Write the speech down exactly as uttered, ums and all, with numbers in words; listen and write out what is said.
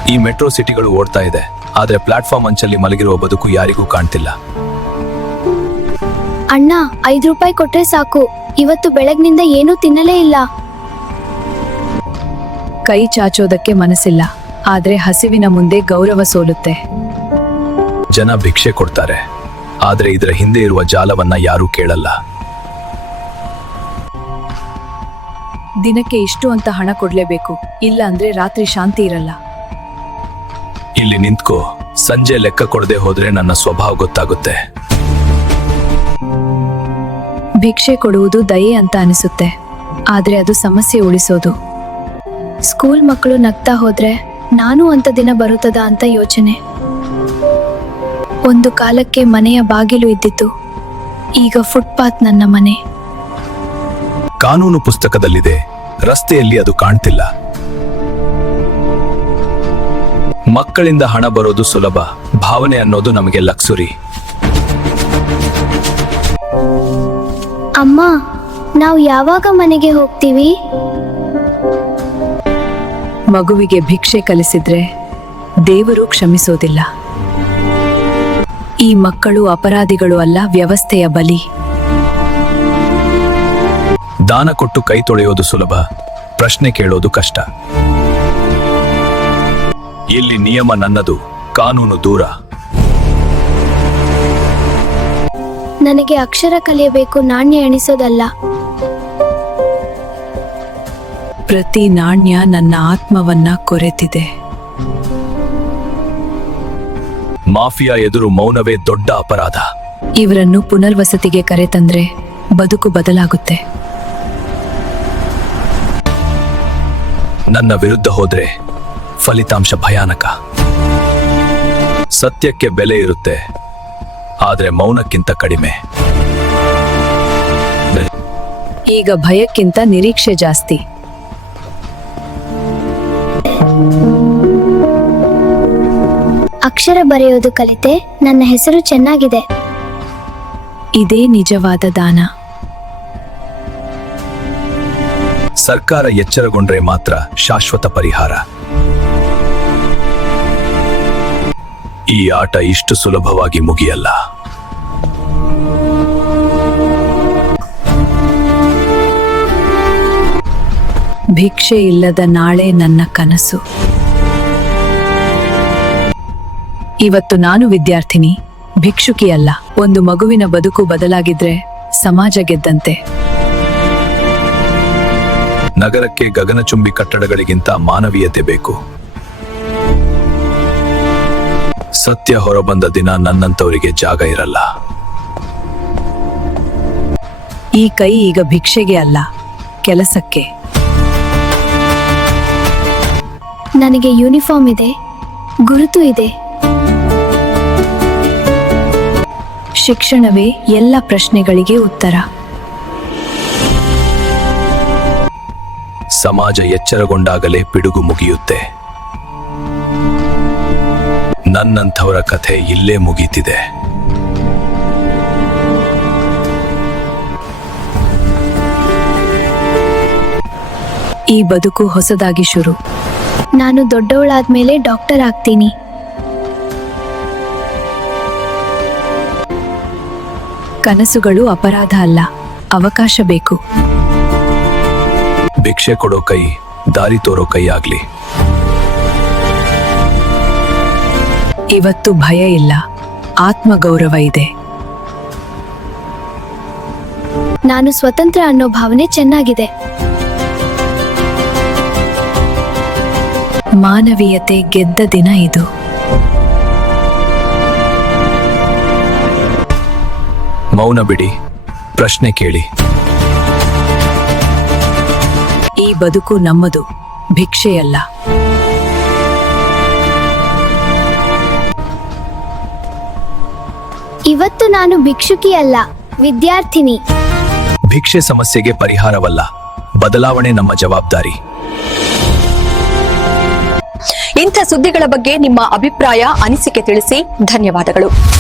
ಈ ಮೆಟ್ರೋ ಸಿಟಿಗಳು ಓಡ್ತಾ ಇದೆ, ಆದ್ರೆ ಪ್ಲಾಟ್ಫಾರ್ಮ್ ಅಂಚಲ್ಲಿ ಮಲಗಿರುವ ಬದುಕು ಯಾರಿಗೂ ಕಾಣ್ತಿಲ್ಲ. ಅಣ್ಣ, ಐದು ರೂಪಾಯಿ ಕೊಟ್ರೆ ಸಾಕು. ಇವತ್ತು ಬೆಳಗ್ನಿಂದ ಏನೂ ತಿನ್ನಲೇ ಇಲ್ಲ. ಕೈ ಚಾಚೋದಕ್ಕೆ ಮನಸ್ಸಿಲ್ಲ, ಆದ್ರೆ ಹಸಿವಿನ ಮುಂದೆ ಗೌರವ ಸೋಲುತ್ತೆ. ಜನ ಭಿಕ್ಷೆ ಕೊಡ್ತಾರೆ, ಆದ್ರೆ ಇದರ ಹಿಂದೆ ಇರುವ ಜಾಲವನ್ನ ಯಾರೂ ಕೇಳಲ್ಲ. ದಿನಕ್ಕೆ ಇಷ್ಟು ಅಂತ ಹಣ ಕೊಡ್ಲೇಬೇಕು, ಇಲ್ಲ ಅಂದ್ರೆ ರಾತ್ರಿ ಶಾಂತಿ ಇರಲ್ಲ. ಇಲ್ಲಿ ನಿಂತ್ಕೋ, ಸಂಜೆ ಲೆಕ್ಕ ಕೊಡದೆ ಹೋದ್ರೆ ನನ್ನ ಸ್ವಭಾವ ಗೊತ್ತಾಗುತ್ತೆ. ಭಿಕ್ಷೆ ಕೊಡುವುದು ದಯೆ ಅಂತ ಅನಿಸುತ್ತೆ, ಆದ್ರೆ ಅದು ಸಮಸ್ಯೆ ಉಳಿಸೋದು. ಸ್ಕೂಲ್ ಮಕ್ಕಳು ನಗ್ತಾ ಹೋದ್ರೆ ನಾನು ಅಂತ ದಿನ ಬರುತ್ತದ ಅಂತ ಯೋಚನೆ. ಒಂದು ಕಾಲಕ್ಕೆ ಮನೆಯ ಬಾಗಿಲು ಇದ್ದಿತ್ತು, ಈಗ ಫುಟ್ಪಾತ್ ನನ್ನ ಮನೆ. ಕಾನೂನು ಪುಸ್ತಕದಲ್ಲಿದೆ, ರಸ್ತೆಯಲ್ಲಿ ಅದು ಕಾಣ್ತಿಲ್ಲ. ಮಕ್ಕಳಿಂದ ಹಣ ಬರೋದು ಸುಲಭ, ಭಾವನೆ ಅನ್ನೋದು ನಮಗೆ ಲಕ್ಸುರಿ. ಅಮ್ಮ, ನಾವು ಯಾವಾಗ ಮನೆಗೆ ಹೋಗ್ತೀವಿ? ಮಗುವಿಗೆ ಭಿಕ್ಷೆ ಕಲಿಸಿದ್ರೆ ದೇವರು ಕ್ಷಮಿಸೋದಿಲ್ಲ. ಈ ಮಕ್ಕಳು ಅಪರಾಧಿಗಳು ಅಲ್ಲ, ವ್ಯವಸ್ಥೆಯ ಬಲಿ. ದಾನ ಕೊಟ್ಟು ಕೈ ತೊಳೆಯೋದು ಸುಲಭ, ಪ್ರಶ್ನೆ ಕೇಳೋದು ಕಷ್ಟ. ಇಲ್ಲಿ ನಿಯಮ ನನ್ನದು, ಕಾನೂನು ದೂರ. ನನಗೆ ಅಕ್ಷರ ಕಲಿಯಬೇಕು, ನಾಣ್ಯ ಎಣಿಸೋದಲ್ಲ. ಪ್ರತಿ ನಾಣ್ಯ ನನ್ನ ಆತ್ಮವನ್ನ ಕೊರೆತಿದೆ. ಮಾಫಿಯಾ ಎದುರು ಮೌನವೇ ದೊಡ್ಡ ಅಪರಾಧ. ಇವರನ್ನು ಪುನರ್ವಸತಿಗೆ ಕರೆತಂದ್ರೆ ಬದುಕು ಬದಲಾಗುತ್ತೆ. ನನ್ನ ವಿರುದ್ಧ ಹೋದ್ರೆ ಫಲಿತಾಂಶ ಭಯಾನಕ. ಸತ್ಯಕ್ಕೆ ಬೆಲೆ ಇರುತ್ತೆ, ಆದ್ರೆ ಮೌನಕ್ಕಿಂತ ಕಡಿಮೆ. ಈಗ ಭಯಕ್ಕಿಂತ ನಿರೀಕ್ಷೆ ಜಾಸ್ತಿ. ಅಕ್ಷರ ಬರೆಯೋದು ಕಲಿತೆ, ನನ್ನ ಹೆಸರು ಚೆನ್ನಾಗಿದೆ. ಇದೇ ನಿಜವಾದ ದಾನ. ಸರ್ಕಾರ ಎಚ್ಚರಗೊಂಡ್ರೆ ಮಾತ್ರ ಶಾಶ್ವತ ಪರಿಹಾರ. ಈ ಆಟ ಇಷ್ಟು ಸುಲಭವಾಗಿ ಮುಗಿಯಲ್ಲ. ಭಿಕ್ಷೆ ಇಲ್ಲದ ನಾಳೆ ನನ್ನ ಕನಸು. ಇವತ್ತು ನಾನು ವಿದ್ಯಾರ್ಥಿನಿ, ಭಿಕ್ಷುಕಿ ಅಲ್ಲ. ಒಂದು ಮಗುವಿನ ಬದುಕು ಬದಲಾಗಿದ್ರೆ ಸಮಾಜ ಗೆದ್ದಂತೆ. ನಗರಕ್ಕೆ ಗಗನಚುಂಬಿ ಕಟ್ಟಡಗಳಿಗಿಂತ ಮಾನವೀಯತೆ ಬೇಕು. ಸತ್ಯ ಹೊರಬಂದ ದಿನ ನನ್ನಂತವರಿಗೆ ಜಾಗ ಇರಲ್ಲ. ಈ ಕೈ ಈಗ ಭಿಕ್ಷೆಗೆ ಅಲ್ಲ, ಕೆಲಸಕ್ಕೆ. ನನಗೆ ಯೂನಿಫಾರ್ಮ್ ಇದೆ, ಗುರುತು ಇದೆ. ಶಿಕ್ಷಣವೇ ಎಲ್ಲ ಪ್ರಶ್ನೆಗಳಿಗೆ ಉತ್ತರ. ಸಮಾಜ ಎಚ್ಚರಗೊಂಡಾಗಲೇ ಪಿಡುಗು ಮುಗಿಯುತ್ತೆ. ನನ್ನಂಥವರ ಕಥೆ ಇಲ್ಲೇ ಮುಗೀತಿದೆ. ಈ ಬದುಕು ಹೊಸದಾಗಿ ಶುರು. ನಾನು ದೊಡ್ಡವಳಾದ್ಮೇಲೆ ಡಾಕ್ಟರ್ ಆಗ್ತೀನಿ. ಕನಸುಗಳು ಅಪರಾಧ ಅಲ್ಲ, ಅವಕಾಶ ಬೇಕು. ಭಿಕ್ಷೆ ಕೊಡೋ ಕೈ ದಾರಿ ತೋರೋ ಕೈ ಆಗ್ಲಿ. ಇವತ್ತು ಭಯ ಇಲ್ಲ, ಆತ್ಮಗೌರವ ಇದೆ. ನಾನು ಸ್ವತಂತ್ರ ಅನ್ನೋ ಭಾವನೆ ಚೆನ್ನಾಗಿದೆ. ಮಾನವೀಯತೆ ಗೆದ್ದ ದಿನ ಇದು. ಮೌನ ಬಿಡಿ, ಪ್ರಶ್ನೆ ಕೇಳಿ. ಈ ಬದುಕು ನಮ್ಮದು, ಭಿಕ್ಷೆಯಲ್ಲ. ಇವತ್ತು ನಾನು ಭಿಕ್ಷುಕಿ ಅಲ್ಲ, ವಿದ್ಯಾರ್ಥಿನಿ. ಭಿಕ್ಷೆ ಸಮಸ್ಯೆಗೆ ಪರಿಹಾರವಲ್ಲ, ಬದಲಾವಣೆ ನಮ್ಮ ಜವಾಬ್ದಾರಿ. ಇಂಥ ಸುದ್ದಿಗಳ ಬಗ್ಗೆ ನಿಮ್ಮ ಅಭಿಪ್ರಾಯ, ಅನಿಸಿಕೆ ತಿಳಿಸಿ. ಧನ್ಯವಾದಗಳು.